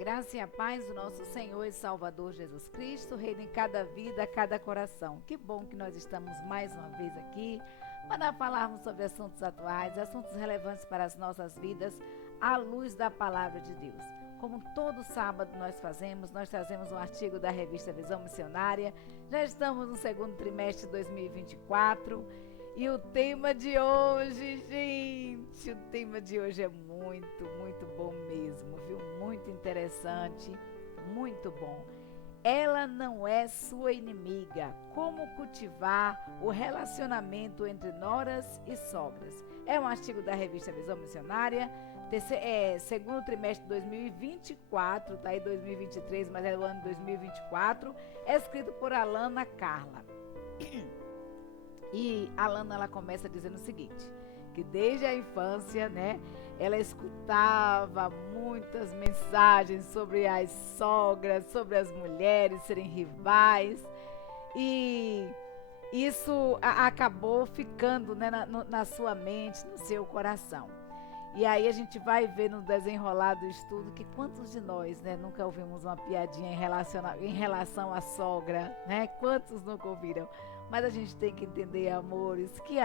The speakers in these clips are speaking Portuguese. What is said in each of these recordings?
graça e a paz do nosso Senhor e Salvador Jesus Cristo, reina em cada vida, cada coração. Que bom que nós estamos mais uma vez aqui para falarmos sobre assuntos atuais, assuntos relevantes para as nossas vidas, à luz da Palavra de Deus. Como todo sábado nós trazemos um artigo da revista Visão Missionária. Já estamos no segundo trimestre de 2024 e o tema de hoje, gente, o tema de hoje é muito bom mesmo, viu? Muito interessante, muito bom. Ela não é sua inimiga. Como cultivar o relacionamento entre noras e sogras. É um artigo da revista Visão Missionária, segundo trimestre de 2024, tá aí 2023, mas é o ano 2024, é escrito por Alana Carla. E a Alana, ela começa dizendo o seguinte, que desde a infância, né, ela escutava muitas mensagens sobre as sogras, sobre as mulheres serem rivais, e isso acabou ficando, né, na sua mente, no seu coração. E aí a gente vai ver no desenrolar do estudo que quantos de nós, né, nunca ouvimos uma piadinha em relação à sogra, né? Quantos nunca ouviram? Mas a gente tem que entender, amores, que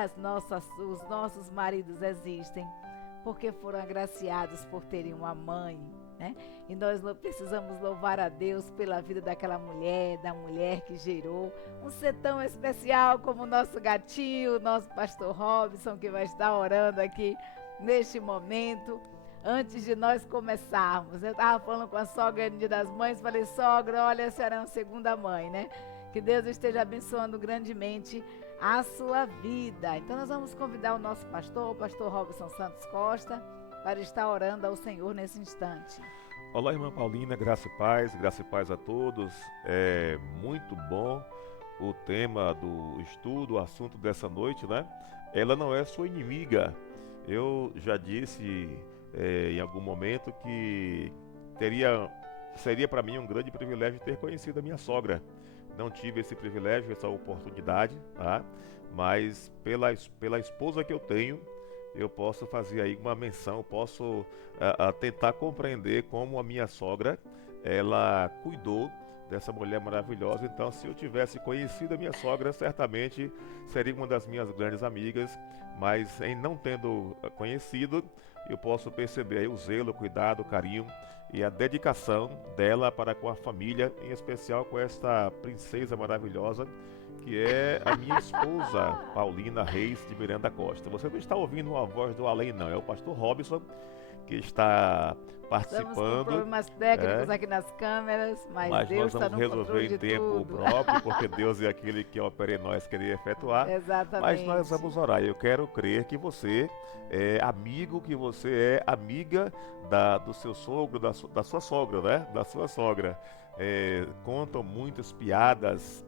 os nossos maridos existem porque foram agraciados por terem uma mãe, né? E nós precisamos louvar a Deus pela vida daquela mulher, da mulher que gerou um ser tão especial como o nosso gatinho, o nosso pastor Robson, que vai estar orando aqui neste momento, antes de nós começarmos. Eu estava falando com a sogra no Dia das Mães, falei, sogra, olha, a senhora é uma segunda mãe, né? Que Deus esteja abençoando grandemente a sua vida. Então nós vamos convidar o nosso pastor, o pastor Robson Santos Costa, para estar orando ao Senhor nesse instante. Olá, irmã Paulina, graça e paz a todos. É muito bom o tema do estudo, o assunto dessa noite, né? Ela não é sua inimiga. Eu já disse em algum momento que seria para mim um grande privilégio ter conhecido a minha sogra. Não tive esse privilégio, essa oportunidade, tá? Mas pela esposa que eu tenho, eu posso fazer aí uma menção, posso tentar compreender como a minha sogra, ela cuidou dessa mulher maravilhosa. Então, se eu tivesse conhecido a minha sogra, certamente seria uma das minhas grandes amigas, mas em não tendo conhecido, eu posso perceber aí o zelo, o cuidado, o carinho e a dedicação dela para com a família, em especial com esta princesa maravilhosa, que é a minha esposa, Paulina Reis de Miranda Costa. Você não está ouvindo uma voz do além, não, é o pastor Robson que está Estamos com participando. problemas técnicos aqui nas câmeras, mas Nós Deus está vamos no resolver controle em de tempo tudo. próprio, porque Deus é aquele que opera em nós querer efetuar. Mas nós Exatamente. vamos orar. Eu quero crer que você é amigo, que você é amiga do seu sogro, da sua sogra, né? Da sua sogra. Contam muitas piadas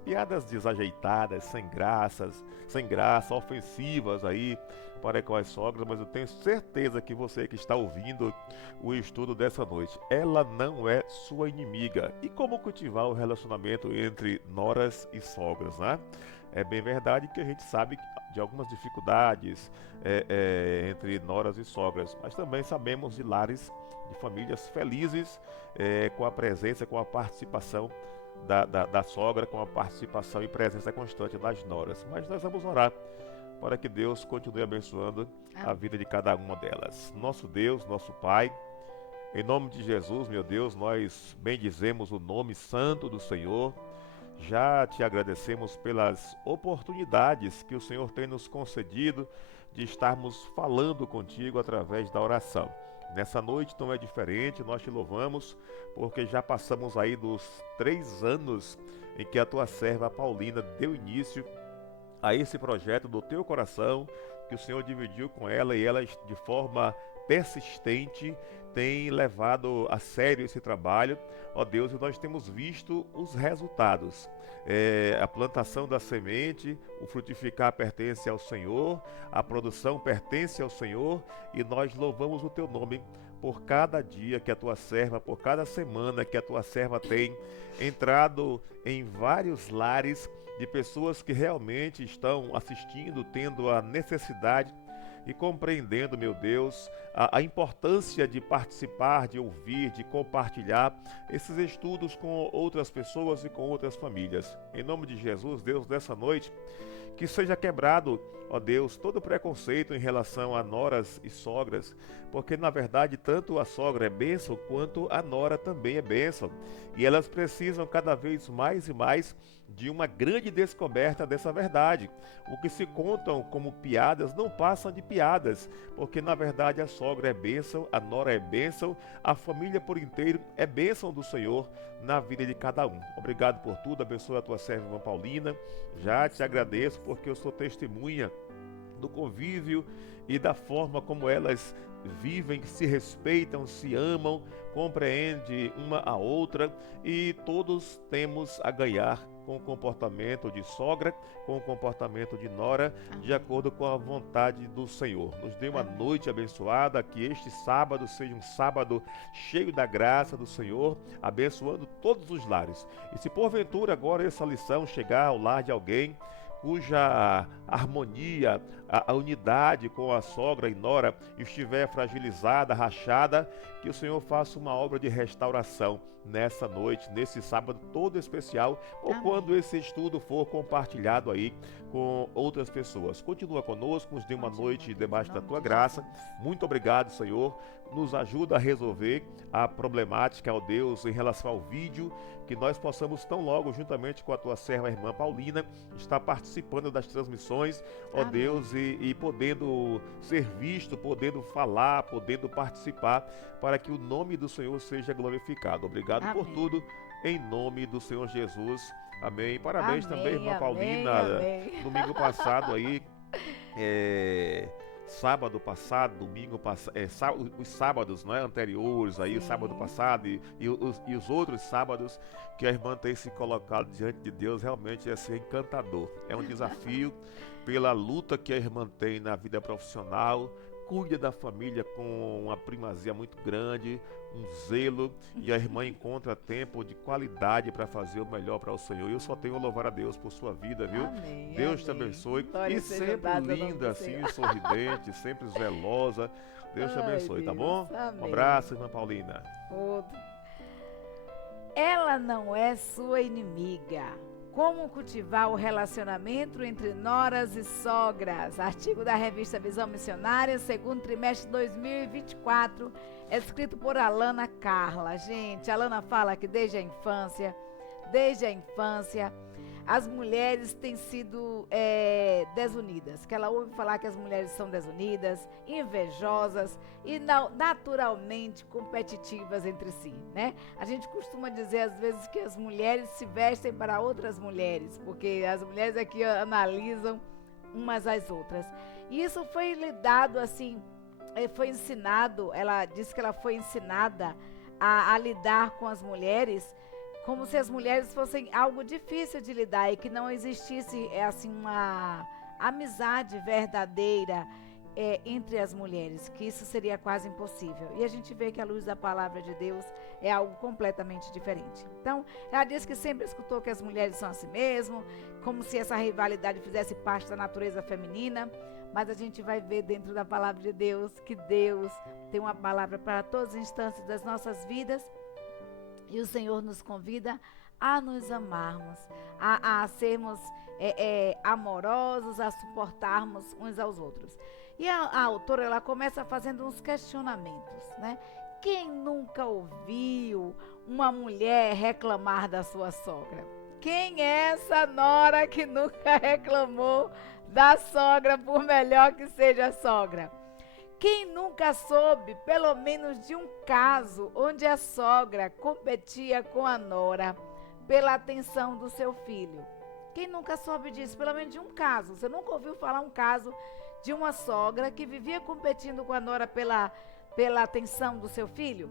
desajeitadas, sem graça, ofensivas aí para com as sogras, mas eu tenho certeza que você que está ouvindo o estudo dessa noite, ela não é sua inimiga. E como cultivar o relacionamento entre noras e sogras, né? É bem verdade que a gente sabe de algumas dificuldades entre noras e sogras, mas também sabemos de lares, de famílias felizes com a presença, com a participação da sogra, com a participação e presença constante das noras. Mas nós vamos orar para que Deus continue abençoando a vida de cada uma delas. Nosso Deus, nosso Pai, em nome de Jesus, meu Deus, nós bendizemos o nome santo do Senhor. Já te agradecemos pelas oportunidades que o Senhor tem nos concedido de estarmos falando contigo através da oração. Nessa noite não é diferente, nós te louvamos porque já passamos aí dos 3 anos em que a tua serva Paulina deu início a esse projeto do teu coração, que o Senhor dividiu com ela e ela de forma persistente tem levado a sério esse trabalho, ó Deus, e nós temos visto os resultados. A plantação da semente, o frutificar pertence ao Senhor, a produção pertence ao Senhor, e nós louvamos o teu nome por cada dia que a tua serva, por cada semana que a tua serva tem entrado em vários lares de pessoas que realmente estão assistindo, tendo a necessidade e compreendendo, meu Deus, a importância de participar, de ouvir, de compartilhar esses estudos com outras pessoas e com outras famílias. Em nome de Jesus, Deus, nessa noite, que seja quebrado, ó Deus, todo preconceito em relação a noras e sogras, porque na verdade tanto a sogra é bênção quanto a nora também é bênção. E elas precisam cada vez mais e mais de uma grande descoberta dessa verdade. O que se contam como piadas não passam de piadas, porque na verdade a sogra é bênção, a nora é bênção, a família por inteiro é bênção do Senhor na vida de cada um. Obrigado por tudo, abençoe a tua serva irmã Paulina. Já te agradeço porque eu sou testemunha do convívio e da forma como elas vivem, se respeitam, se amam, compreendem uma a outra e todos temos a ganhar com o comportamento de sogra, com o comportamento de nora, de acordo com a vontade do Senhor. Nos dê uma noite abençoada, que este sábado seja um sábado cheio da graça do Senhor, abençoando todos os lares. E se porventura agora essa lição chegar ao lar de alguém cuja harmonia, a unidade com a sogra e nora estiver fragilizada, rachada, que o Senhor faça uma obra de restauração nessa noite, nesse sábado todo especial, ou quando esse estudo for compartilhado aí com outras pessoas. Continua conosco, nos dê uma noite debaixo da tua graça. Muito obrigado, Senhor. Nos ajuda a resolver a problemática, ó Deus, em relação ao vídeo, que nós possamos tão logo, juntamente com a tua serva, a irmã Paulina, estar participando das transmissões, ó Deus, e podendo ser visto, podendo falar, podendo participar, para que o nome do Senhor seja glorificado. Obrigado por tudo, em nome do Senhor Jesus. Amém. Parabéns também, irmã Paulina. Domingo passado aí, sábado passado, domingo passado, os sábados, não é, anteriores, aí o sábado passado e os outros sábados que a irmã tem se colocado diante de Deus, realmente é ser encantador. É um desafio pela luta que a irmã tem na vida profissional, cuida da família com uma primazia muito grande, um zelo, e a irmã encontra tempo de qualidade para fazer o melhor para o Senhor. Eu só tenho a louvar a Deus por sua vida, viu? Amém, Deus te abençoe. Glória e sempre linda, assim, sorridente, sempre zelosa. Deus te abençoe, tá bom? Amém. Um abraço, irmã Paulina. Ela não é sua inimiga. Como cultivar o relacionamento entre noras e sogras? Artigo da revista Visão Missionária, segundo trimestre de 2024, escrito por Alana Carla. Gente, a Alana fala que desde a infância, as mulheres têm sido desunidas, que ela ouve falar que as mulheres são desunidas, invejosas e naturalmente competitivas entre si, né? A gente costuma dizer às vezes que as mulheres se vestem para outras mulheres, porque as mulheres é que analisam umas às outras. E isso foi lidado assim, foi ensinado, ela disse que ela foi ensinada a lidar com as mulheres como se as mulheres fossem algo difícil de lidar e que não existisse assim uma amizade verdadeira entre as mulheres, que isso seria quase impossível. E a gente vê que a luz da palavra de Deus é algo completamente diferente. Então, ela diz que sempre escutou que as mulheres são assim mesmo, como se essa rivalidade fizesse parte da natureza feminina, mas a gente vai ver dentro da palavra de Deus que Deus tem uma palavra para todas as instâncias das nossas vidas. E o Senhor nos convida a nos amarmos, a sermos amorosos, a suportarmos uns aos outros. E a autora, ela começa fazendo uns questionamentos, né? Quem nunca ouviu uma mulher reclamar da sua sogra? Quem é essa nora que nunca reclamou da sogra, por melhor que seja a sogra? Quem nunca soube, pelo menos, de um caso onde a sogra competia com a nora pela atenção do seu filho? Quem nunca soube disso? Pelo menos de um caso. Você nunca ouviu falar um caso de uma sogra que vivia competindo com a nora pela atenção do seu filho?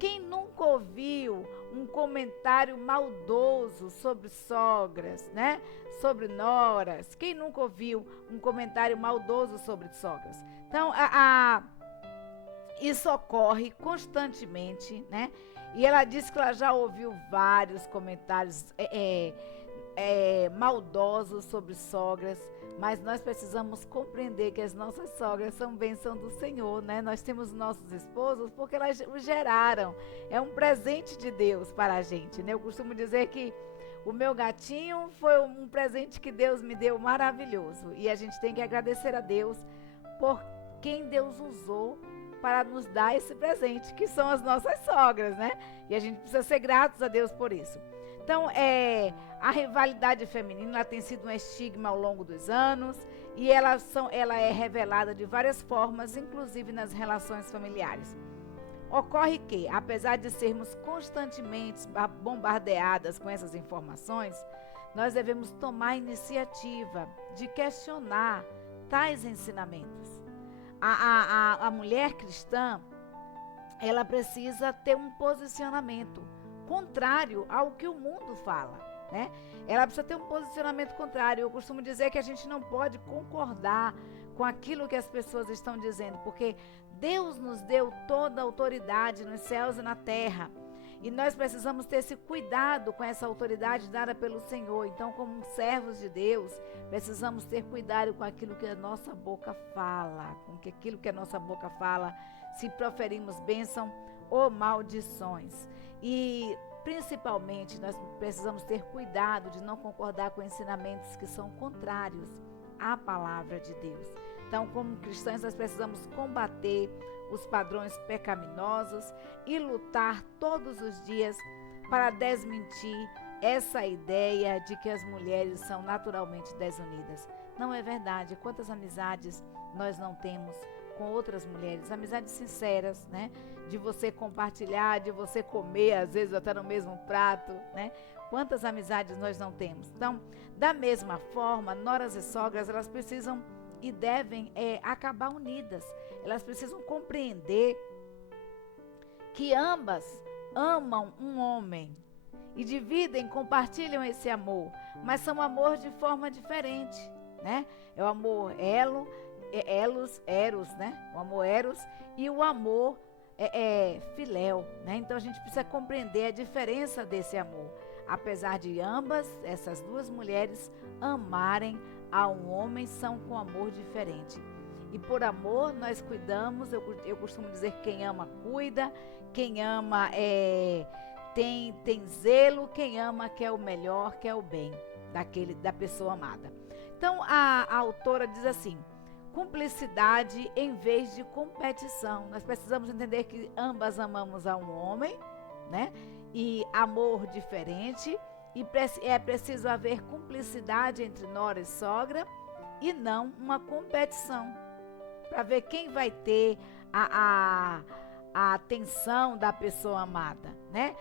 Quem nunca ouviu um comentário maldoso sobre sogras, né? Sobre noras? Quem nunca ouviu um comentário maldoso sobre sogras? Então, isso ocorre constantemente, né? E ela disse que ela já ouviu vários comentários maldosos sobre sogras, mas nós precisamos compreender que as nossas sogras são bênção do Senhor, né? Nós temos nossos esposos porque elas os geraram. É um presente de Deus para a gente, né? Eu costumo dizer que o meu gatinho foi um presente que Deus me deu maravilhoso. E a gente tem que agradecer a Deus por quem Deus usou para nos dar esse presente, que são as nossas sogras, né? E a gente precisa ser gratos a Deus por isso. Então, a rivalidade feminina ela tem sido um estigma ao longo dos anos e ela é revelada de várias formas, inclusive nas relações familiares. Ocorre que, apesar de sermos constantemente bombardeadas com essas informações, nós devemos tomar a iniciativa de questionar tais ensinamentos. A mulher cristã, ela precisa ter um posicionamento contrário ao que o mundo fala, né? Ela precisa ter um posicionamento contrário. Eu costumo dizer que a gente não pode concordar com aquilo que as pessoas estão dizendo, porque Deus nos deu toda a autoridade nos céus e na terra. E nós precisamos ter esse cuidado com essa autoridade dada pelo Senhor. Então, como servos de Deus, precisamos ter cuidado com aquilo que a nossa boca fala, aquilo que a nossa boca fala, se proferimos bênção ou maldições. E, principalmente, nós precisamos ter cuidado de não concordar com ensinamentos que são contrários à palavra de Deus. Então, como cristãos, nós precisamos combater os padrões pecaminosos e lutar todos os dias para desmentir essa ideia de que as mulheres são naturalmente desunidas. Não é verdade. Quantas amizades nós não temos com outras mulheres, amizades sinceras, né? De você compartilhar, de você comer, às vezes até no mesmo prato, né? Quantas amizades nós não temos? Então, da mesma forma, noras e sogras, elas precisam e devem acabar unidas. Elas precisam compreender que ambas amam um homem e dividem, compartilham esse amor, mas são amor de forma diferente, né? É o amor eros, né? O amor eros e o amor filéu, né? Então a gente precisa compreender a diferença desse amor. Apesar de ambas, essas duas mulheres amarem a um homem, são com amor diferente. E por amor nós cuidamos, eu costumo dizer que quem ama cuida, quem ama tem zelo, quem ama quer o melhor, quer o bem da pessoa amada. Então a autora diz assim: cumplicidade em vez de competição. Nós precisamos entender que ambas amamos a um homem, né? E amor diferente, e é preciso haver cumplicidade entre nora e sogra e não uma competição para ver quem vai ter a atenção da pessoa amada, né?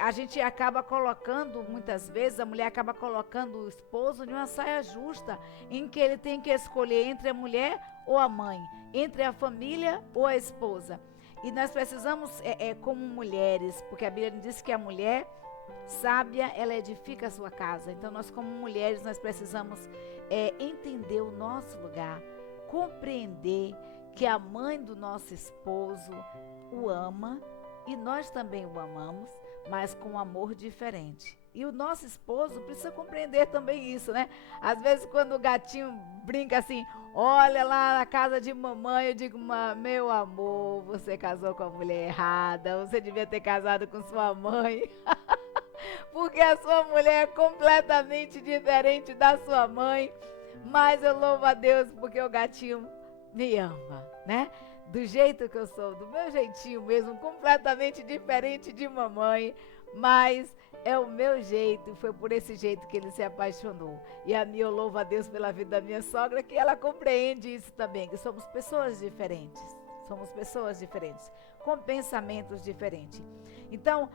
A gente acaba colocando, muitas vezes, a mulher acaba colocando o esposo em uma saia justa, em que ele tem que escolher entre a mulher ou a mãe, entre a família ou a esposa. E nós precisamos, como mulheres, porque a Bíblia diz que a mulher sábia, ela edifica a sua casa. Então, nós como mulheres, nós precisamos entender o nosso lugar, compreender que a mãe do nosso esposo o ama e nós também o amamos, mas com um amor diferente. E o nosso esposo precisa compreender também isso, né? Às vezes quando o gatinho brinca assim, olha lá na casa de mamãe, eu digo, meu amor, você casou com a mulher errada, você devia ter casado com sua mãe. Porque a sua mulher é completamente diferente da sua mãe. Mas eu louvo a Deus porque o gatinho me ama, né? Do jeito que eu sou, do meu jeitinho mesmo, completamente diferente de mamãe, mas é o meu jeito, foi por esse jeito que ele se apaixonou. E a minha, eu louvo a Deus pela vida da minha sogra, que ela compreende isso também, que somos pessoas diferentes, com pensamentos diferentes. Então,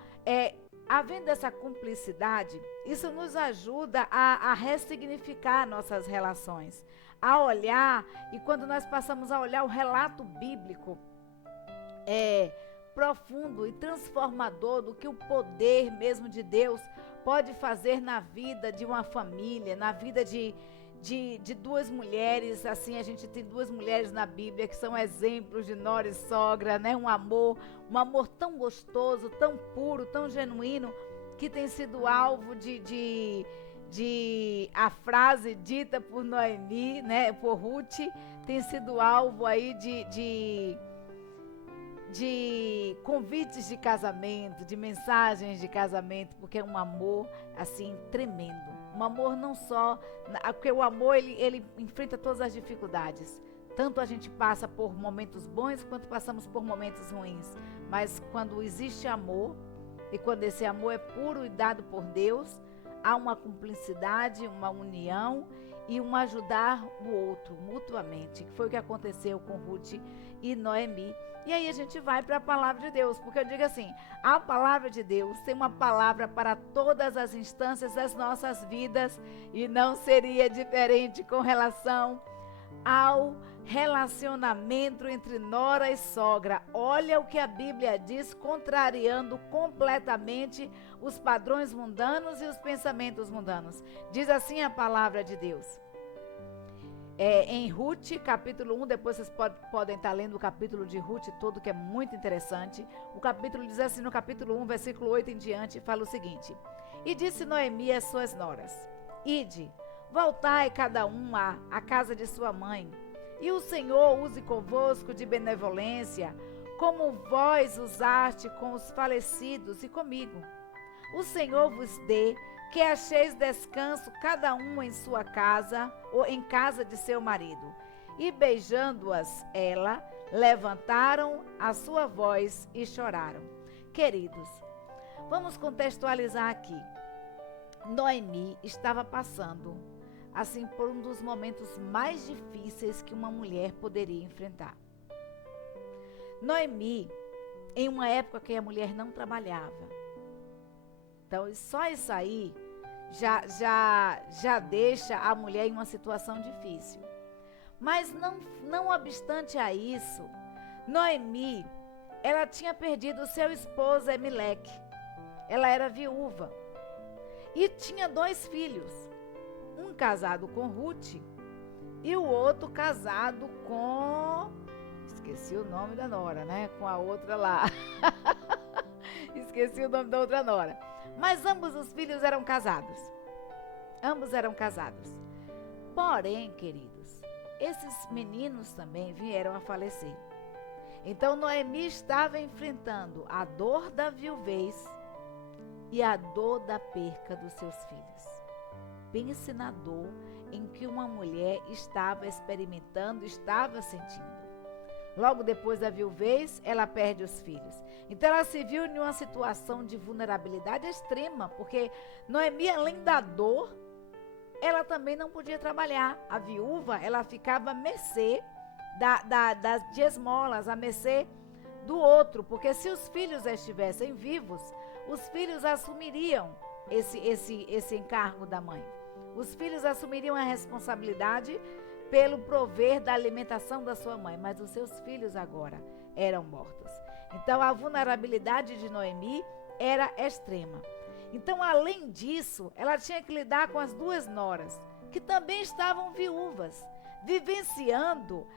havendo essa cumplicidade, isso nos ajuda a ressignificar nossas relações, a olhar, e quando nós passamos a olhar o relato bíblico, profundo e transformador do que o poder mesmo de Deus pode fazer na vida de uma família, na vida de duas mulheres. Assim, a gente tem duas mulheres na Bíblia que são exemplos de nora e sogra, né? Um amor tão gostoso, tão puro, tão genuíno, que tem sido alvo de a frase dita por Noemi, né, por Ruth, tem sido alvo aí de convites de casamento, de mensagens de casamento, porque é um amor assim tremendo. Um amor não só, porque o amor ele enfrenta todas as dificuldades. Tanto a gente passa por momentos bons quanto passamos por momentos ruins. Mas quando existe amor, e quando esse amor é puro e dado por Deus, há uma cumplicidade, uma união e um ajudar o outro mutuamente, que foi o que aconteceu com Ruth e Noemi. E aí a gente vai para a palavra de Deus, porque eu digo assim, a palavra de Deus tem uma palavra para todas as instâncias das nossas vidas, e não seria diferente com relação ao relacionamento entre nora e sogra. Olha o que a Bíblia diz, contrariando completamente os padrões mundanos e os pensamentos mundanos. Diz assim a palavra de Deus. Em Ruth, capítulo 1, depois vocês podem estar lendo o capítulo de Ruth todo, que é muito interessante. O capítulo diz assim, no capítulo 1, versículo 8 em diante, fala o seguinte: E disse Noemi às suas noras: Ide, voltai cada uma à casa de sua mãe, e o Senhor use convosco de benevolência, como vós usaste com os falecidos e comigo. O Senhor vos dê que acheis descanso cada um em sua casa ou em casa de seu marido. E beijando-as ela, levantaram a sua voz e choraram. Queridos, vamos contextualizar aqui. Noemi estava passando assim por um dos momentos mais difíceis que uma mulher poderia enfrentar. Noemi, em uma época que a mulher não trabalhava. Então, só isso aí já deixa a mulher em uma situação difícil. Mas não obstante a isso, Noemi, ela tinha perdido o seu esposo Elimelec. Ela era viúva e tinha 2 filhos. Um casado com Ruth e o outro casado com... Esqueci o nome da nora, né? Com a outra lá. Esqueci o nome da outra nora. Mas ambos os filhos eram casados. Ambos eram casados. Porém, queridos, esses meninos também vieram a falecer. Então, Noemi estava enfrentando a dor da viuvez e a dor da perca dos seus filhos. Pense na dor em que uma mulher estava experimentando, estava sentindo. Logo depois da viuvez, ela perde os filhos. Então ela se viu em uma situação de vulnerabilidade extrema, porque Noemi, além da dor, ela também não podia trabalhar. A viúva, ela ficava à mercê de esmolas, à mercê do outro, porque se os filhos estivessem vivos, os filhos assumiriam esse encargo da mãe. Os filhos assumiriam a responsabilidade pelo prover da alimentação da sua mãe, mas os seus filhos agora eram mortos. Então a vulnerabilidade de Noemi era extrema. Então, além disso, ela tinha que lidar com as 2 noras, que também estavam viúvas, vivenciando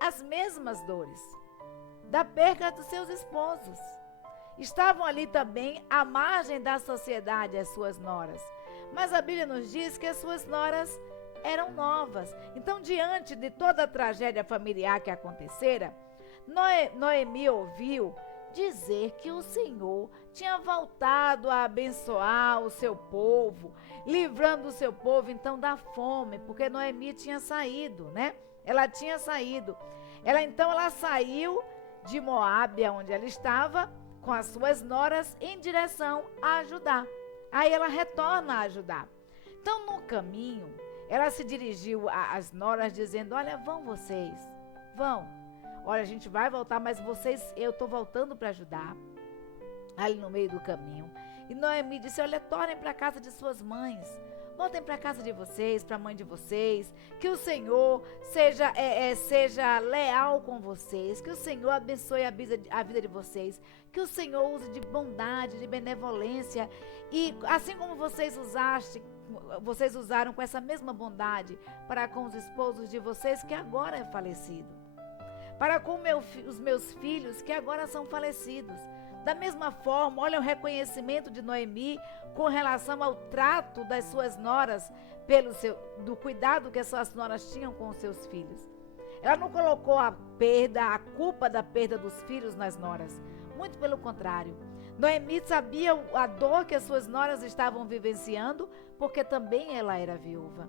as mesmas dores da perca dos seus esposos. Estavam ali também à margem da sociedade as suas noras. Mas a Bíblia nos diz que as suas noras eram novas. Então, diante de toda a tragédia familiar que acontecera, Noemi ouviu dizer que o Senhor tinha voltado a abençoar o seu povo, livrando o seu povo então da fome, porque Noemi tinha saído, né? Ela tinha saído. Ela saiu de Moabe, onde ela estava, com as suas noras em direção a Judá. Aí ela retorna a Judá. Então, no caminho, ela se dirigiu às noras dizendo: olha, vão vocês, vão. Olha, a gente vai voltar, mas vocês, eu estou voltando para Judá, ali no meio do caminho. E Noemi disse: olha, tornem para a casa de suas mães. Voltem para a casa de vocês, para a mãe de vocês, que o Senhor seja leal com vocês, que o Senhor abençoe a vida de vocês, que o Senhor use de bondade, de benevolência, e assim como vocês usaram com essa mesma bondade para com os esposos de vocês, que agora é falecido, para com os meus filhos, que agora são falecidos. Da mesma forma, olha o reconhecimento de Noemi com relação ao trato das suas noras, do cuidado que as suas noras tinham com os seus filhos. Ela não colocou a culpa da perda dos filhos nas noras. Muito pelo contrário. Noemi sabia a dor que as suas noras estavam vivenciando, porque também ela era viúva.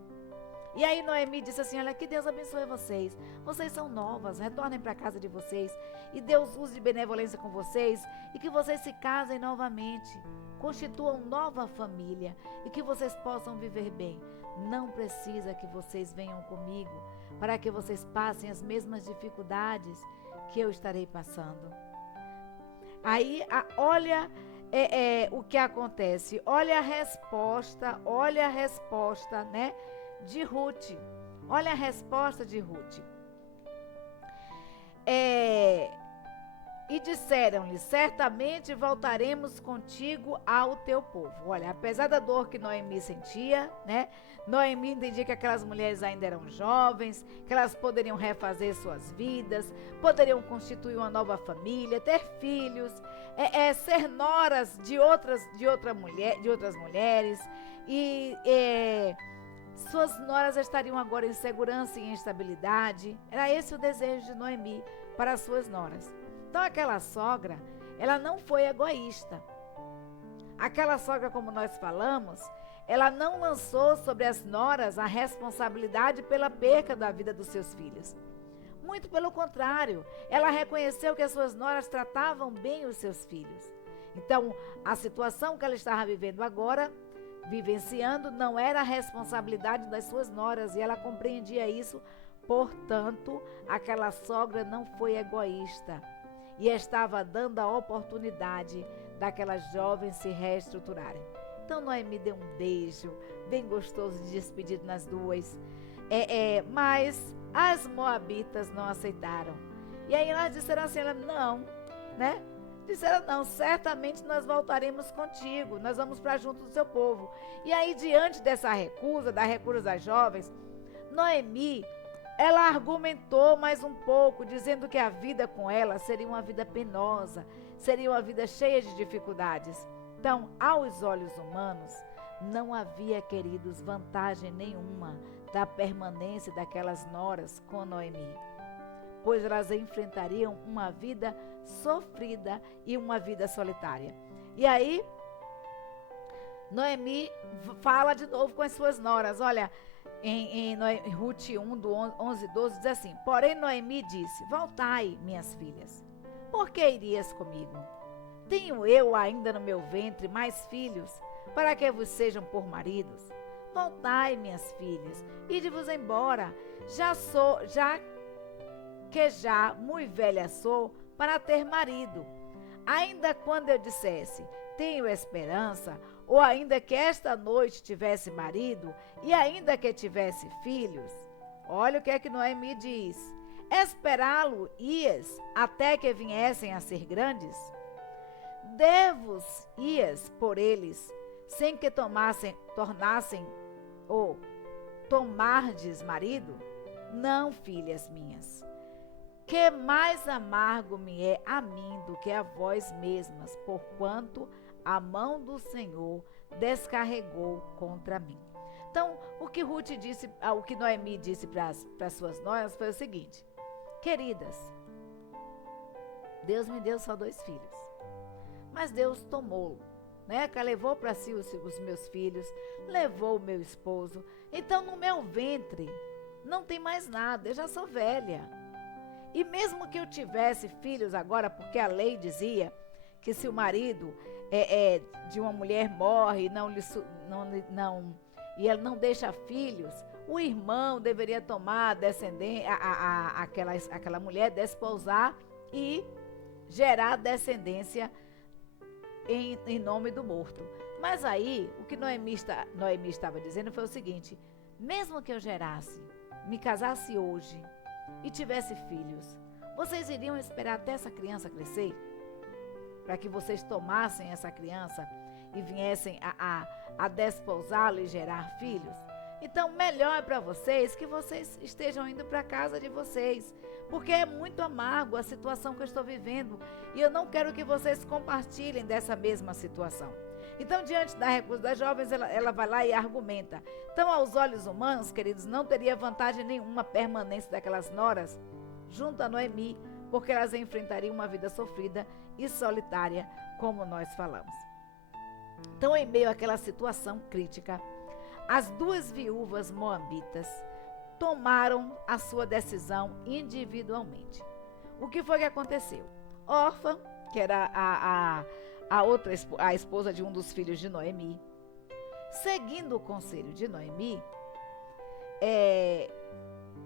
E aí Noemi disse assim, olha, que Deus abençoe vocês. Vocês são novas, retornem para a casa de vocês. E Deus use de benevolência com vocês. E que vocês se casem novamente. Constituam nova família. E que vocês possam viver bem. Não precisa que vocês venham comigo para que vocês passem as mesmas dificuldades que eu estarei passando. Aí, olha o que acontece. Olha a resposta, né? De Ruth. Olha a resposta de Ruth. E disseram-lhe, certamente voltaremos contigo ao teu povo. Olha, apesar da dor que Noemi sentia, né? Noemi entendia que aquelas mulheres ainda eram jovens, que elas poderiam refazer suas vidas, poderiam constituir uma nova família, ter filhos, ser noras de outras mulheres, e suas noras estariam agora em segurança e em estabilidade. Era esse o desejo de Noemi para as suas noras. Então aquela sogra, ela não foi egoísta. Aquela sogra, como nós falamos, ela não lançou sobre as noras a responsabilidade pela perca da vida dos seus filhos. Muito pelo contrário, ela reconheceu que as suas noras tratavam bem os seus filhos. Então, a situação que ela estava vivendo agora, vivenciando, não era a responsabilidade das suas noras, e ela compreendia isso. Portanto, aquela sogra não foi egoísta e estava dando a oportunidade daquelas jovens se reestruturarem. Então Noemi deu um beijo bem gostoso de despedida nas duas, mas as moabitas não aceitaram. E aí elas disseram assim, não, né? Disseram, não, certamente nós voltaremos contigo, nós vamos para junto do seu povo. E aí, diante dessa recusa, da recusa das jovens, Noemi, ela argumentou mais um pouco, dizendo que a vida com ela seria uma vida penosa, seria uma vida cheia de dificuldades. Então, aos olhos humanos, não havia, queridos, vantagem nenhuma da permanência daquelas noras com Noemi, pois elas enfrentariam uma vida sofrida e uma vida solitária. E aí, Noemi fala de novo com as suas noras. Olha, em Ruth 1, do 11 e 12, diz assim, porém Noemi disse, voltai, minhas filhas, por que irias comigo? Tenho eu ainda no meu ventre mais filhos, para que vos sejam por maridos? Voltai, minhas filhas, ide-vos embora, já muito velha sou para ter marido. Ainda quando eu dissesse, tenho esperança, ou ainda que esta noite tivesse marido, e ainda que tivesse filhos, olha o que é que Noemi diz, esperá-lo ias até que viessem a ser grandes? Devos ias por eles, sem que tomardes marido? Não, filhas minhas, que mais amargo me é a mim do que a vós mesmas, porquanto a mão do Senhor descarregou contra mim. Então, o que Noemi disse para as suas noras foi o seguinte, queridas, Deus me deu só 2 filhos, mas Deus tomou, né? Levou para si os meus filhos, levou o meu esposo, então no meu ventre não tem mais nada, eu já sou velha. E mesmo que eu tivesse filhos agora, porque a lei dizia que se o marido de uma mulher morre e ela não deixa filhos, o irmão deveria tomar aquela mulher, desposar e gerar descendência em nome do morto. Mas aí, o que Noemi estava dizendo foi o seguinte, mesmo que eu me casasse hoje e tivesse filhos, vocês iriam esperar até essa criança crescer? Para que vocês tomassem essa criança e viessem a desposá-la e gerar filhos? Então, melhor para vocês que vocês estejam indo para a casa de vocês, porque é muito amargo a situação que eu estou vivendo e eu não quero que vocês compartilhem dessa mesma situação. Então, diante da recusa das jovens, ela vai lá e argumenta. Então, aos olhos humanos, queridos, não teria vantagem nenhuma a permanência daquelas noras junto a Noemi, porque elas enfrentariam uma vida sofrida e solitária, como nós falamos. Então, em meio àquela situação crítica, as duas viúvas moabitas tomaram a sua decisão individualmente. O que foi que aconteceu? Orfa, que era a esposa de um dos filhos de Noemi, seguindo o conselho de Noemi,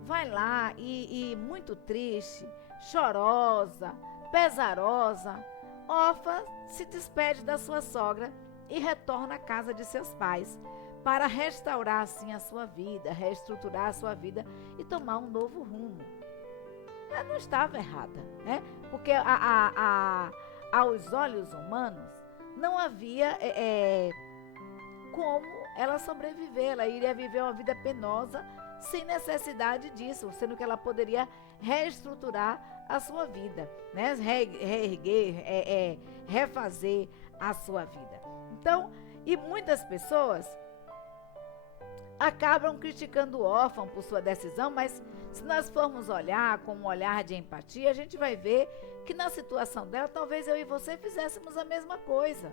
vai lá e muito triste, chorosa, pesarosa, Orfa se despede da sua sogra e retorna à casa de seus pais para restaurar assim a sua vida, reestruturar a sua vida e tomar um novo rumo. Ela não estava errada, né? Porque aos olhos humanos não havia como ela sobreviver. Ela iria viver uma vida penosa sem necessidade disso, sendo que ela poderia reestruturar a sua vida, né? Reerguer, refazer a sua vida. Então, e muitas pessoas acabam criticando o órfão por sua decisão, mas se nós formos olhar com um olhar de empatia, a gente vai ver que na situação dela, talvez eu e você fizéssemos a mesma coisa.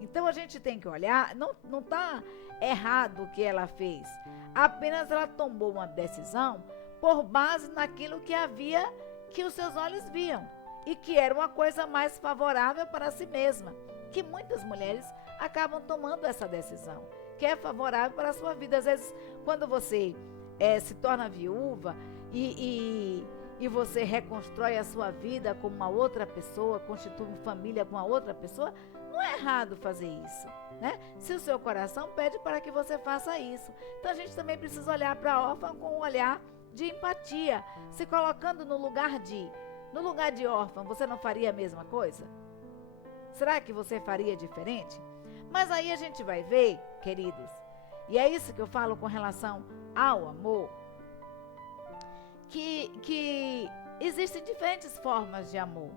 Então a gente tem que olhar, não está errado o que ela fez, apenas ela tomou uma decisão por base naquilo que os seus olhos viam e que era uma coisa mais favorável para si mesma, que muitas mulheres acabam tomando essa decisão, que é favorável para a sua vida. Às vezes, quando você se torna viúva e você reconstrói a sua vida com uma outra pessoa, constitui uma família com a outra pessoa, não é errado fazer isso, né? Se o seu coração pede para que você faça isso. Então, a gente também precisa olhar para a órfã com um olhar de empatia, se colocando no lugar de órfã, você não faria a mesma coisa? Será que você faria diferente? Mas aí a gente vai ver, queridos, e é isso que eu falo com relação ao amor, que existem diferentes formas de amor,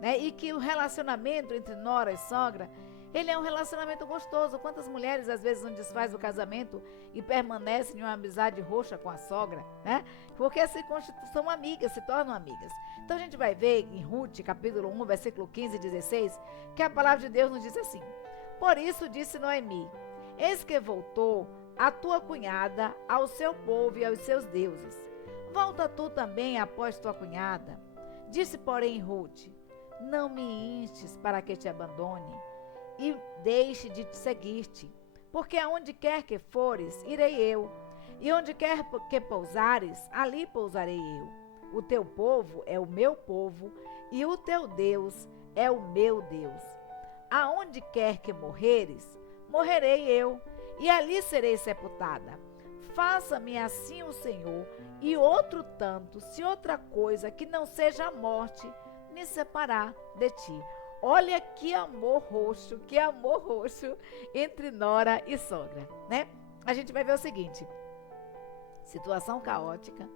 né? E que o relacionamento entre nora e sogra, ele é um relacionamento gostoso. Quantas mulheres às vezes não desfaz o casamento e permanecem em uma amizade roxa com a sogra, né? Porque são amigas, se tornam amigas. Então a gente vai ver em Ruth, capítulo 1, versículo 15 e 16, que a palavra de Deus nos diz assim: por isso disse Noemi, eis que voltou a tua cunhada ao seu povo e aos seus deuses. Volta tu também após tua cunhada. Disse, porém, Ruth, não me instes para que te abandone e deixe de te seguir-te, porque aonde quer que fores, irei eu, e onde quer que pousares, ali pousarei eu. O teu povo é o meu povo, e o teu Deus é o meu Deus. Aonde quer que morreres, morrerei eu, e ali serei sepultada. Faça-me assim o Senhor, e outro tanto, se outra coisa que não seja a morte me separar de ti. Olha que amor roxo entre nora e sogra, né? A gente vai ver o seguinte: situação caótica.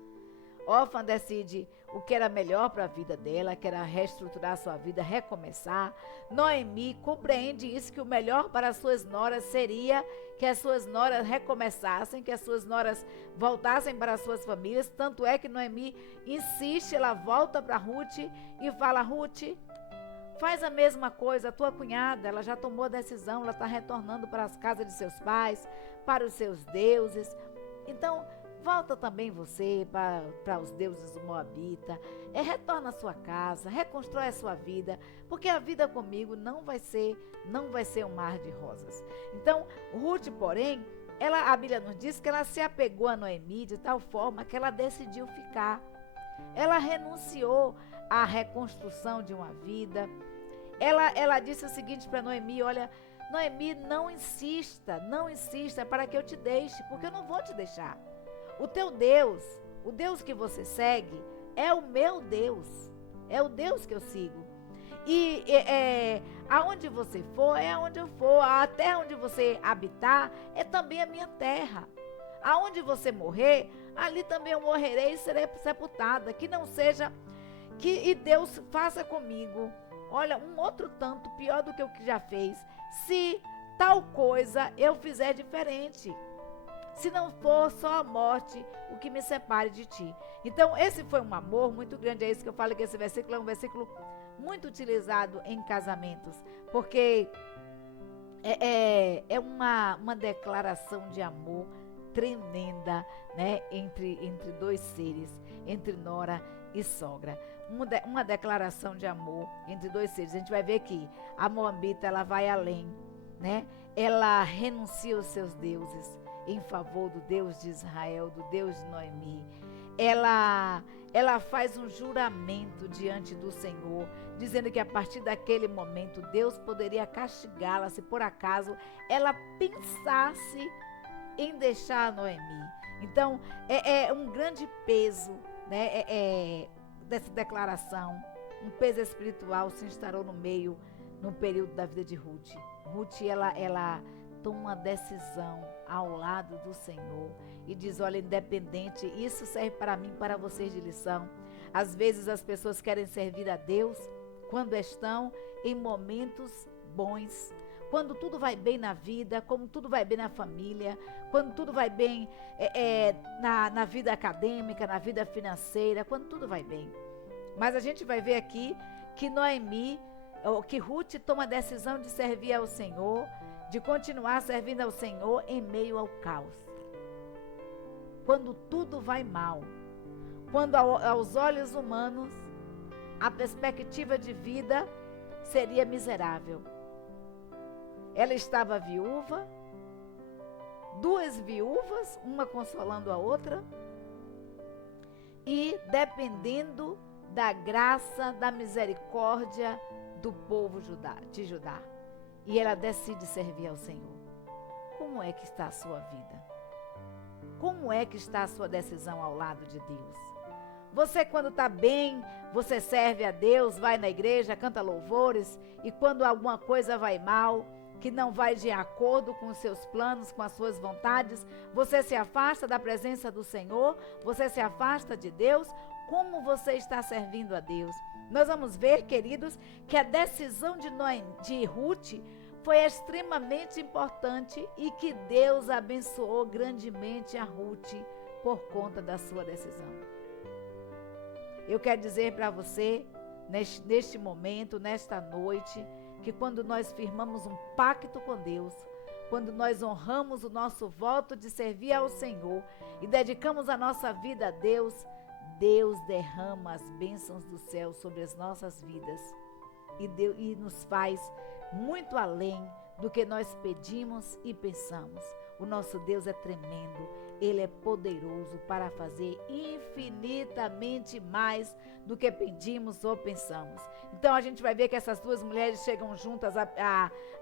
Órfã decide o que era melhor para a vida dela, que era reestruturar sua vida, recomeçar. Noemi compreende isso, que o melhor para as suas noras seria que as suas noras recomeçassem, que as suas noras voltassem para as suas famílias. Tanto é que Noemi insiste, ela volta para Ruth e fala: Ruth, faz a mesma coisa, a tua cunhada, ela já tomou a decisão, ela está retornando para as casas de seus pais, para os seus deuses. Então, volta também você para os deuses do Moabita, retorna à sua casa, reconstrói a sua vida, porque a vida comigo não vai ser um mar de rosas. Então, Ruth, porém, a Bíblia nos diz que ela se apegou a Noemi de tal forma que ela decidiu ficar. Ela renunciou à reconstrução de uma vida. Ela disse o seguinte para Noemi: olha, Noemi, não insista para que eu te deixe, porque eu não vou te deixar. O teu Deus, o Deus que você segue, é o meu Deus, é o Deus que eu sigo. E aonde você for, é aonde eu for. A terra onde você habitar é também a minha terra. Aonde você morrer, ali também eu morrerei e serei sepultada. Que não seja, e Deus faça comigo, olha, um outro tanto pior do que o que já fez, se tal coisa eu fizer diferente. Se não for só a morte o que me separe de ti. Então, esse foi um amor muito grande. É isso que eu falo, que esse versículo é um versículo muito utilizado em casamentos. Porque é uma declaração de amor tremenda, né, entre dois seres, entre nora e sogra. Uma declaração de amor entre dois seres. A gente vai ver que a moabita, ela vai além, né? Ela renuncia aos seus deuses em favor do Deus de Israel, do Deus de Noemi. Ela faz um juramento diante do Senhor, dizendo que a partir daquele momento Deus poderia castigá-la se por acaso ela pensasse em deixar Noemi. Então, é um grande peso, né, dessa declaração. Um peso espiritual se instaurou no período da vida de Ruth. Ruth, ela toma uma decisão ao lado do Senhor e diz, olha, independente, isso serve para mim, para vocês de lição. Às vezes as pessoas querem servir a Deus quando estão em momentos bons, quando tudo vai bem na vida, como tudo vai bem na família, quando tudo vai bem na vida acadêmica, na vida financeira, quando tudo vai bem. Mas a gente vai ver aqui que Ruth toma a decisão de servir ao Senhor, de continuar servindo ao Senhor em meio ao caos. Quando tudo vai mal, quando aos olhos humanos a perspectiva de vida seria miserável. Ela estava viúva, duas viúvas, uma consolando a outra e dependendo da graça, da misericórdia do povo de Judá. E ela decide servir ao Senhor. Como é que está a sua vida? Como é que está a sua decisão ao lado de Deus? Você, quando está bem, você serve a Deus, vai na igreja, canta louvores, e quando alguma coisa vai mal, que não vai de acordo com os seus planos, com as suas vontades, você se afasta da presença do Senhor, você se afasta de Deus. Como você está servindo a Deus? Nós vamos ver, queridos, que a decisão de Ruth foi extremamente importante e que Deus abençoou grandemente a Ruth por conta da sua decisão. Eu quero dizer para você, neste momento, nesta noite, que quando nós firmamos um pacto com Deus, quando nós honramos o nosso voto de servir ao Senhor e dedicamos a nossa vida a Deus, Deus derrama as bênçãos do céu sobre as nossas vidas e nos faz muito além do que nós pedimos e pensamos. O nosso Deus é tremendo, Ele é poderoso para fazer infinitamente mais do que pedimos ou pensamos. Então a gente vai ver que essas duas mulheres chegam juntas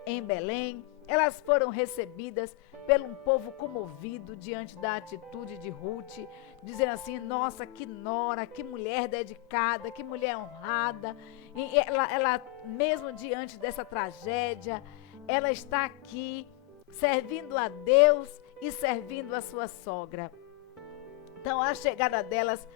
em Belém. Elas foram recebidas por um povo comovido diante da atitude de Ruth, dizendo assim, nossa, que nora, que mulher dedicada, que mulher honrada. E ela mesmo diante dessa tragédia, ela está aqui servindo a Deus e servindo a sua sogra. Então a chegada delas,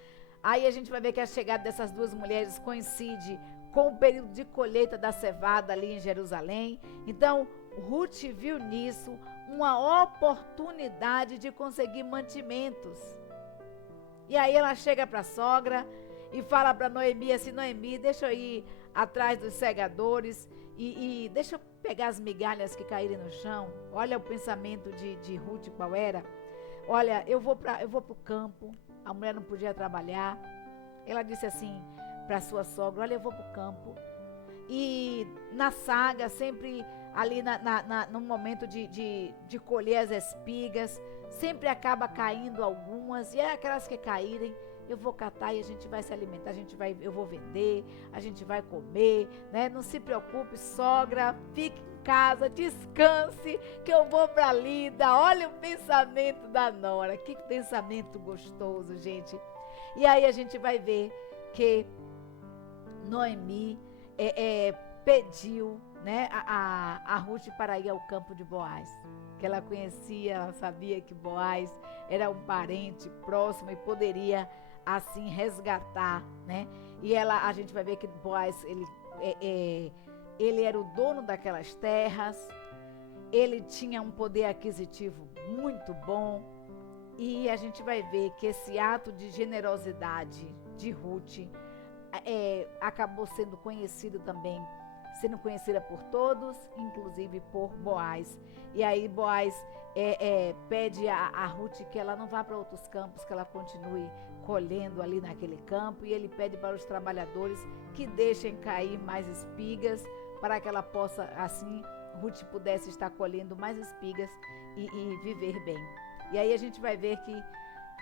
aí a gente vai ver que a chegada dessas duas mulheres coincide com o período de colheita da cevada ali em Jerusalém. Então Ruth viu nisso uma oportunidade de conseguir mantimentos. E aí ela chega para a sogra e fala para Noemi assim, Noemi, deixa eu ir atrás dos segadores e deixa eu pegar as migalhas que caírem no chão. Olha o pensamento de Ruth qual era. Olha, eu vou para o campo. A mulher não podia trabalhar. Ela disse assim para sua sogra, olha, eu vou para o campo. E na saga, sempre ali no momento de colher as espigas, sempre acaba caindo algumas, e é aquelas que caírem, eu vou catar e a gente vai se alimentar, eu vou vender, a gente vai comer, né? Não se preocupe, sogra, fique em casa, descanse, que eu vou para a lida. Olha o pensamento da nora, que pensamento gostoso, gente. E aí a gente vai ver que Noemi pediu né, a Ruth para ir ao campo de Boaz, que ela conhecia, ela sabia que Boaz era um parente próximo e poderia assim resgatar, né? E a gente vai ver que Boaz ele era o dono daquelas terras, ele tinha um poder aquisitivo muito bom, e a gente vai ver que esse ato de generosidade de Ruth acabou sendo conhecida por todos, inclusive por Boaz. E aí Boaz pede a Ruth que ela não vá para outros campos, que ela continue colhendo ali naquele campo, e ele pede para os trabalhadores que deixem cair mais espigas, para que ela possa, assim, Ruth pudesse estar colhendo mais espigas e viver bem. E aí a gente vai ver que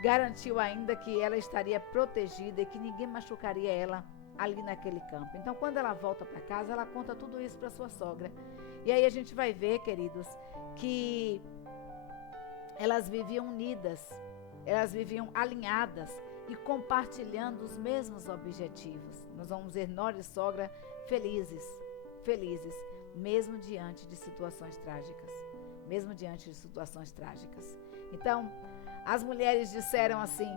garantiu ainda que ela estaria protegida e que ninguém machucaria ela ali naquele campo. Então, quando ela volta para casa, ela conta tudo isso para sua sogra. E aí a gente vai ver, queridos, que elas viviam unidas, elas viviam alinhadas e compartilhando os mesmos objetivos. Nós vamos ver nora e sogra felizes, mesmo diante de situações trágicas. Então, as mulheres disseram assim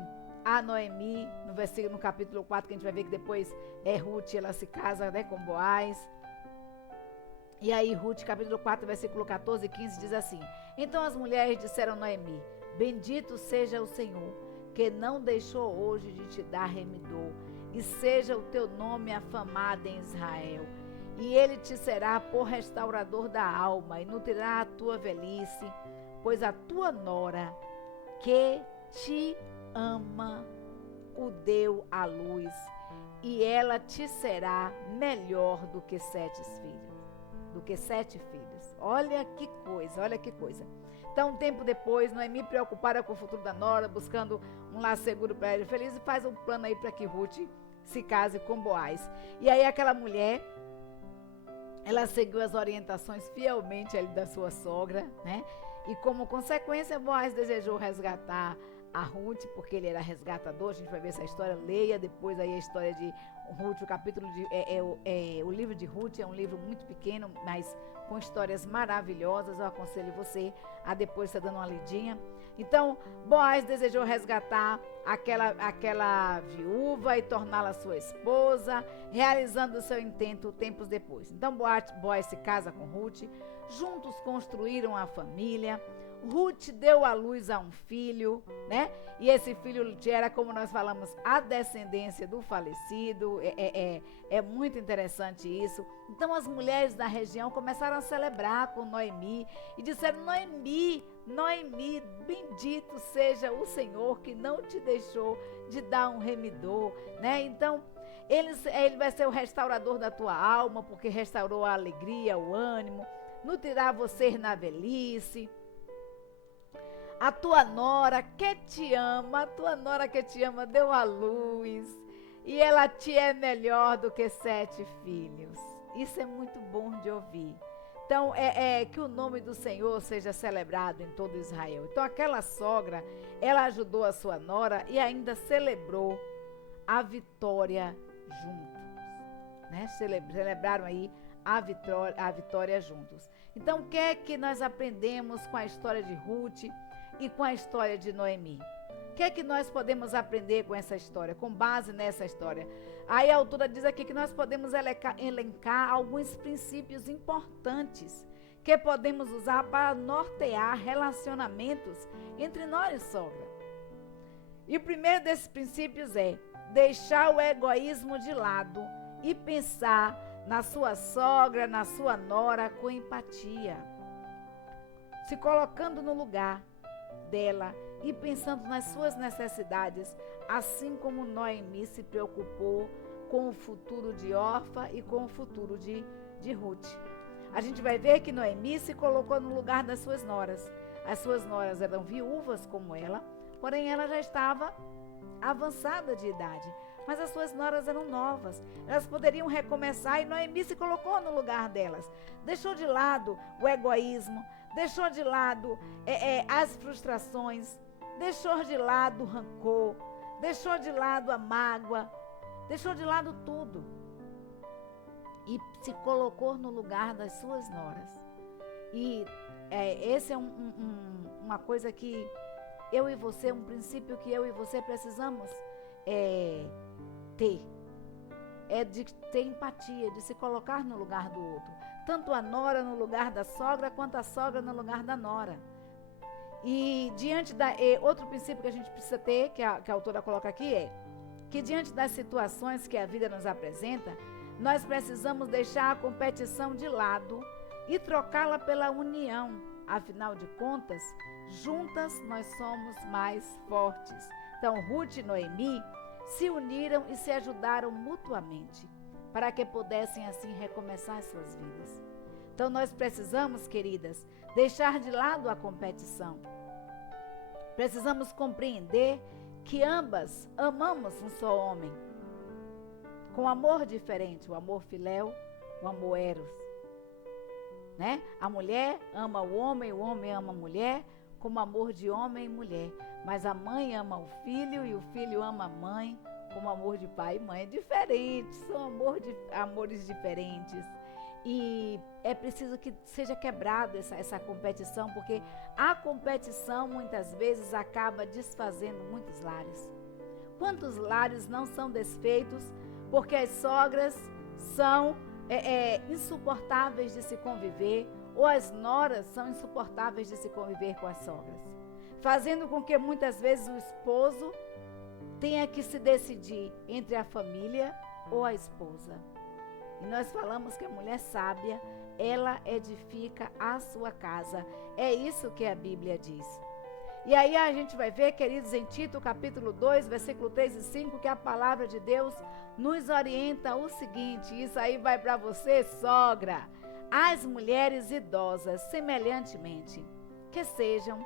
a Noemi, no capítulo 4, que a gente vai ver que depois Ruth, ela se casa, né, com Boaz. E aí Ruth, capítulo 4, versículo 14 e 15, diz assim: então as mulheres disseram a Noemi: bendito seja o Senhor, que não deixou hoje de te dar remidor, e seja o teu nome afamado em Israel. E ele te será por restaurador da alma, e nutrirá a tua velhice, pois a tua nora, que te ama, o deu à luz, e ela te será melhor do que 7 filhos. Olha que coisa. Então, um tempo depois, Noemi, preocupada com o futuro da nora, buscando um lar seguro para ela feliz, e faz um plano aí para que Ruth se case com Boaz. E aí aquela mulher, ela seguiu as orientações fielmente ali da sua sogra, né? E como consequência, Boaz desejou resgatar a Ruth, porque ele era resgatador. A gente vai ver essa história, leia depois aí a história de Ruth, o capítulo o livro de Ruth é um livro muito pequeno, mas com histórias maravilhosas. Eu aconselho você a depois estar dando uma lidinha. Então, Boaz desejou resgatar aquela viúva e torná-la sua esposa, realizando o seu intento tempos depois. Então, Boaz se casa com Ruth, juntos construíram a família. Ruth deu à luz a um filho, né? E esse filho era, como nós falamos, a descendência do falecido. É muito interessante isso. Então as mulheres da região começaram a celebrar com Noemi e disseram: Noemi, bendito seja o Senhor que não te deixou de dar um remidor, né? Então ele vai ser o restaurador da tua alma, porque restaurou a alegria, o ânimo, nutrirá você na velhice. A tua nora que te ama, deu à luz, e ela te é melhor do que 7 filhos. Isso é muito bom de ouvir. Então, que o nome do Senhor seja celebrado em todo Israel. Então, aquela sogra, ela ajudou a sua nora e ainda celebrou a vitória juntos, né? Celebraram aí a vitória juntos. Então, o que é que nós aprendemos com a história de Ruth e com a história de Noemi? O que é que nós podemos aprender com essa história, com base nessa história? Aí a autora diz aqui que nós podemos elencar alguns princípios importantes que podemos usar para nortear relacionamentos entre nós e sogra. E o primeiro desses princípios é deixar o egoísmo de lado e pensar na sua sogra, na sua nora com empatia, se colocando no lugar dela e pensando nas suas necessidades, assim como Noemi se preocupou com o futuro de Orfa e com o futuro de Ruth. A gente vai ver que Noemi se colocou no lugar das suas noras. As suas noras eram viúvas como ela, porém ela já estava avançada de idade. Mas as suas noras eram novas, elas poderiam recomeçar, e Noemi se colocou no lugar delas. Deixou de lado o egoísmo, deixou de lado as frustrações, deixou de lado o rancor, deixou de lado a mágoa, deixou de lado tudo. e se colocou no lugar das suas noras. E esse é uma coisa que eu e você, um princípio que eu e você precisamos ter. É de ter empatia, de se colocar no lugar do outro. Tanto a nora no lugar da sogra, quanto a sogra no lugar da nora. E diante outro princípio que a gente precisa ter, que a autora coloca aqui, é que diante das situações que a vida nos apresenta, nós precisamos deixar a competição de lado e trocá-la pela união. Afinal de contas, juntas nós somos mais fortes. Então, Ruth e Noemi se uniram e se ajudaram mutuamente, para que pudessem assim recomeçar suas vidas. Então nós precisamos, queridas, deixar de lado a competição. Precisamos compreender que ambas amamos um só homem, com amor diferente, o amor filéu, o amor eros. Né? A mulher ama o homem ama a mulher, como amor de homem e mulher. Mas a mãe ama o filho e o filho ama a mãe, como amor de pai e mãe. É diferente, são amores diferentes. E é preciso que seja quebrado essa competição, porque a competição muitas vezes acaba desfazendo muitos lares. Quantos lares não são desfeitos porque as sogras são insuportáveis de se conviver, ou as noras são insuportáveis de se conviver com as sogras, fazendo com que muitas vezes o esposo tenha que se decidir entre a família ou a esposa. E nós falamos que a mulher sábia, ela edifica a sua casa. É isso que a Bíblia diz. E aí a gente vai ver, queridos, em Tito capítulo 2, versículo 3 e 5, que a palavra de Deus nos orienta o seguinte, isso aí vai para você, sogra: as mulheres idosas, semelhantemente, que sejam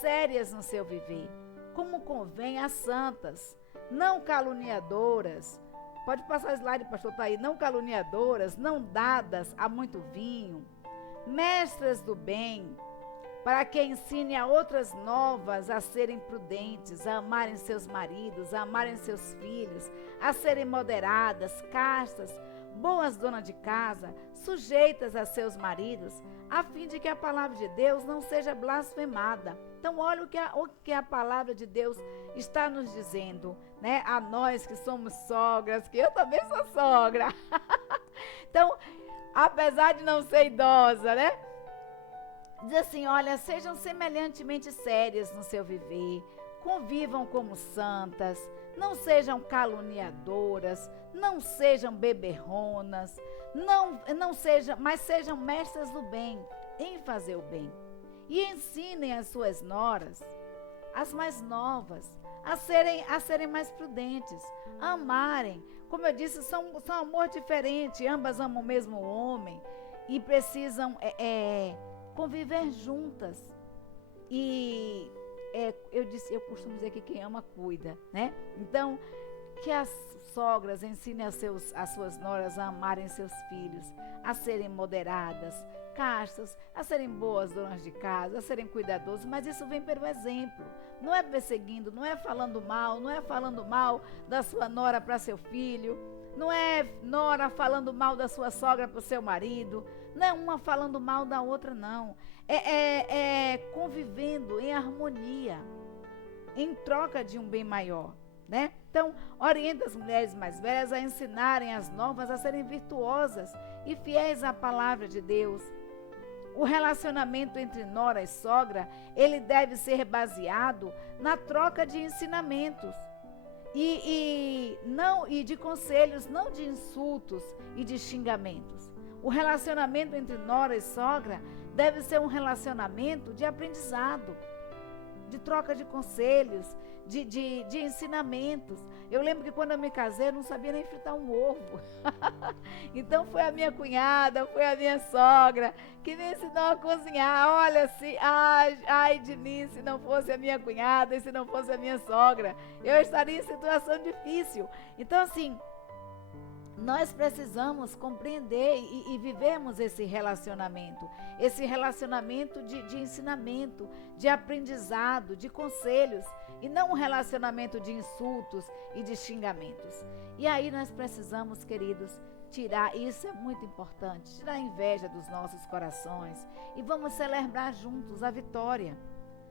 sérias no seu viver, como convém às santas, não caluniadoras. Pode passar o slide, pastor, tá aí. Não caluniadoras, não dadas a muito vinho, mestras do bem, para que ensine a outras novas a serem prudentes, a amarem seus maridos, a amarem seus filhos, a serem moderadas, castas, boas donas de casa, sujeitas a seus maridos, a fim de que a palavra de Deus não seja blasfemada. Então, olha o que a palavra de Deus está nos dizendo, né? A nós que somos sogras, que eu também sou sogra. Então, apesar de não ser idosa, né? Diz assim, olha, sejam semelhantemente sérias no seu viver, convivam como santas, não sejam caluniadoras, não sejam beberronas, mas sejam mestras do bem, em fazer o bem. E ensinem as suas noras, as mais novas, a serem mais prudentes, a amarem. Como eu disse, são amor diferente, ambas amam o mesmo homem e precisam conviver juntas. E eu costumo dizer que quem ama, cuida, né? Então, que as sogras ensinem as suas noras a amarem seus filhos, a serem moderadas, castas, a serem boas donas de casa, a serem cuidadosas, mas isso vem pelo exemplo. Não é perseguindo, não é falando mal da sua nora para seu filho, não é nora falando mal da sua sogra para o seu marido, não é uma falando mal da outra, não. É convivendo em harmonia, em troca de um bem maior, né? Então, orienta as mulheres mais velhas a ensinarem as novas a serem virtuosas e fiéis à palavra de Deus. O relacionamento entre nora e sogra, ele deve ser baseado na troca de ensinamentos e de conselhos, não de insultos e de xingamentos. O relacionamento entre nora e sogra deve ser um relacionamento de aprendizado, de troca de conselhos, de ensinamentos. Eu lembro que quando eu me casei, eu não sabia nem fritar um ovo. Então foi a minha cunhada, foi a minha sogra que me ensinou a cozinhar. Olha assim, ai de mim, se não fosse a minha cunhada e se não fosse a minha sogra, eu estaria em situação difícil. Então assim, nós precisamos compreender e vivermos esse relacionamento de ensinamento, de aprendizado, de conselhos, e não um relacionamento de insultos e de xingamentos. E aí nós precisamos, queridos, tirar, isso é muito importante, tirar a inveja dos nossos corações e vamos celebrar juntos a vitória,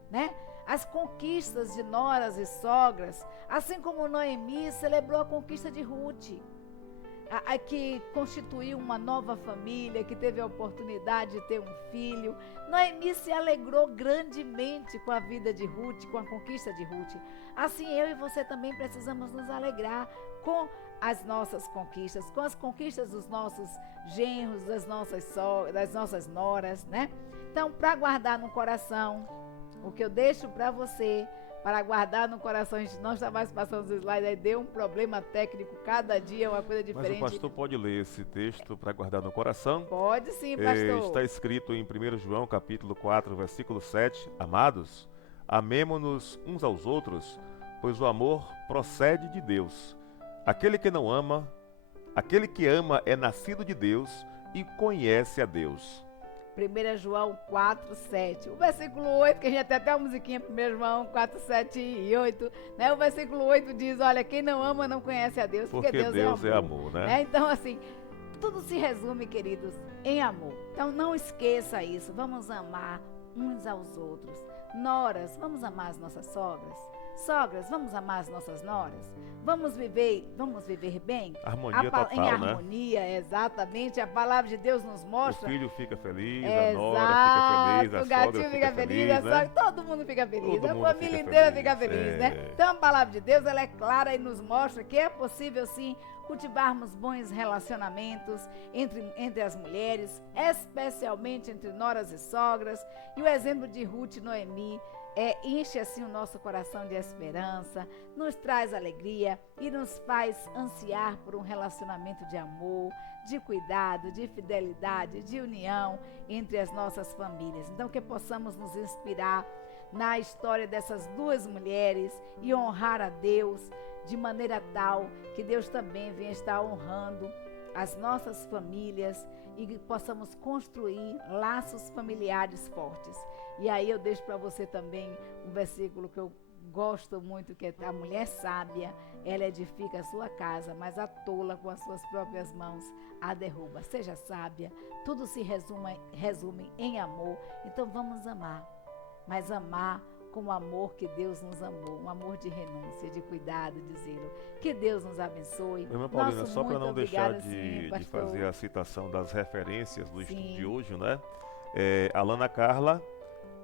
né? As conquistas de noras e sogras, assim como Noemi celebrou a conquista de Ruth, que constituiu uma nova família, que teve a oportunidade de ter um filho. Noemi se alegrou grandemente com a vida de Ruth, com a conquista de Ruth. Assim eu e você também precisamos nos alegrar com as nossas conquistas, com as conquistas dos nossos genros, das nossas noras, né? Então, para guardar no coração, o que eu deixo para você, para guardar no coração, a gente não está mais passando os slides, aí deu um problema técnico, cada dia é uma coisa diferente. Mas o pastor pode ler esse texto para guardar no coração? Pode sim, pastor. Está escrito em 1 João capítulo 4, versículo 7, amados, amemo-nos uns aos outros, pois o amor procede de Deus. Aquele que ama é nascido de Deus e conhece a Deus. 1 João 4, 7. O versículo 8, que a gente tem até a musiquinha, 1 João 4, 7 e 8, né? O versículo 8 diz, olha, quem não ama não conhece a Deus, porque Deus é amor, né? Então, assim, tudo se resume, queridos, em amor. Então, não esqueça isso, vamos amar uns aos outros. Noras, vamos amar as nossas sogras. Sogras, vamos amar as nossas noras. Vamos viver bem. Harmonia total, em harmonia, né? Exatamente. A palavra de Deus nos mostra. O filho fica feliz, a nora fica feliz, a o gatinho fica feliz, a sogra, todo mundo fica feliz, a família inteira fica feliz, né? Então a palavra de Deus, ela é clara e nos mostra que é possível sim cultivarmos bons relacionamentos entre as mulheres, especialmente entre noras e sogras. E o exemplo de Ruth e Noemi enche assim o nosso coração de esperança, nos traz alegria e nos faz ansiar por um relacionamento de amor, de cuidado, de fidelidade, de união entre as nossas famílias. Então que possamos nos inspirar na história dessas duas mulheres e honrar a Deus de maneira tal que Deus também venha estar honrando as nossas famílias e que possamos construir laços familiares fortes. E aí eu deixo para você também um versículo que eu gosto muito, que é a mulher sábia, ela edifica a sua casa, mas a tola com as suas próprias mãos a derruba. Seja sábia, tudo se resume em amor. Então vamos amar, mas amar com o amor que Deus nos amou, um amor de renúncia, de cuidado, de zelo. Que Deus nos abençoe. Irmã Paulina, só para não deixar de fazer a citação das referências do estudo de hoje, né? A Lana Carla,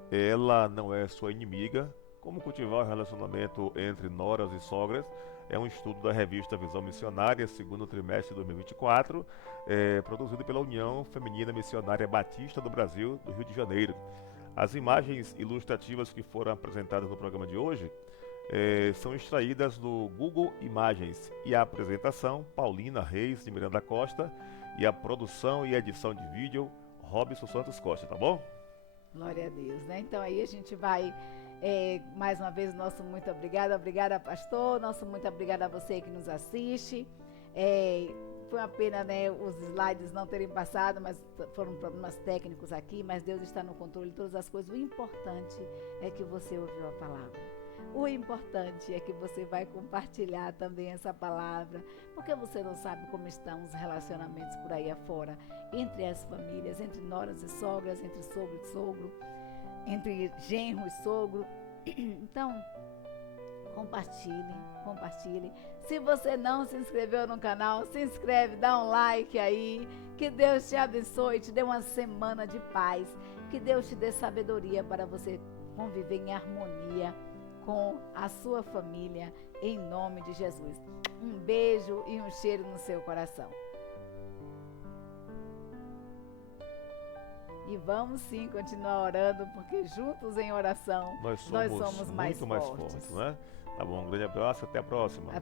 ela não é sua inimiga. Como cultivar o relacionamento entre noras e sogras? É um estudo da revista Visão Missionária, segundo trimestre de 2024, produzido pela União Feminina Missionária Batista do Brasil, do Rio de Janeiro. As imagens ilustrativas que foram apresentadas no programa de hoje são extraídas do Google Imagens, e a apresentação, Paulina Reis de Miranda Costa, e a produção e edição de vídeo, Robson Santos Costa, tá bom? Glória a Deus, né? Então aí a gente vai, mais uma vez, nosso muito obrigada, pastor, nosso muito obrigada a você que nos assiste. Foi uma pena, né, os slides não terem passado, mas foram problemas técnicos aqui, mas Deus está no controle de todas as coisas. O importante é que você ouviu a palavra. O importante é que você vai compartilhar também essa palavra, porque você não sabe como estão os relacionamentos por aí afora, entre as famílias, entre noras e sogras, entre sogro e sogro, entre genro e sogro. Então, compartilhe. Se você não se inscreveu no canal, se inscreve, dá um like aí. Que Deus te abençoe, te dê uma semana de paz. Que Deus te dê sabedoria para você conviver em harmonia com a sua família, em nome de Jesus. Um beijo e um cheiro no seu coração. E vamos sim continuar orando, porque juntos em oração nós somos mais fortes. Né? Tá bom, um grande abraço, até a próxima.